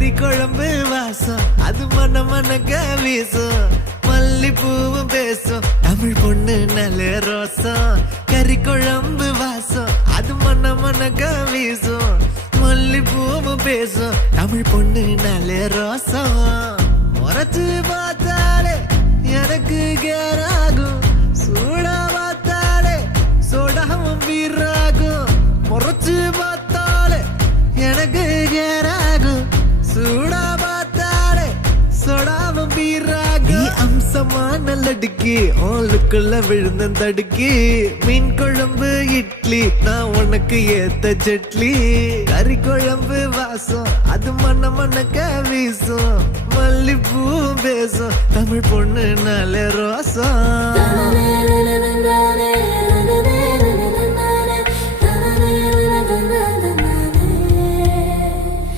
கறி குழம்பு வாசம் அது மன மனக்க வீசும் மல்லிப்பூவும் பேசும் தமிழ் பொண்ணு நல்ல ரோசம் கறி குழம்பு வாசம் அது மன மனக்க வீசும் மல்லிப்பூவும் பேசும் தமிழ் பொண்ணு நல்ல ரோசம் முறைச்சு பார்த்தாலே எனக்கு கேராகும் சூடா பார்த்தாலே சோடாவும் வீராகும் முறைச்சு பார்த்தாலே எனக்கு கேராகும் சூடா பார்த்தாலே சோடாவும் வீராகும் அம்சமான லடுக்கி ஆளுக்குள்ள விழுந்த தடுக்கி மீன் குழம்பு இட்லி நான் உனக்கு ஏத்த சட்லி கறி குழம்பு வாசம் அது மன மனக்க வீசும் மல்லிப்பூ பேசும் தமிழ் பொண்ணு நல்ல ரோசம்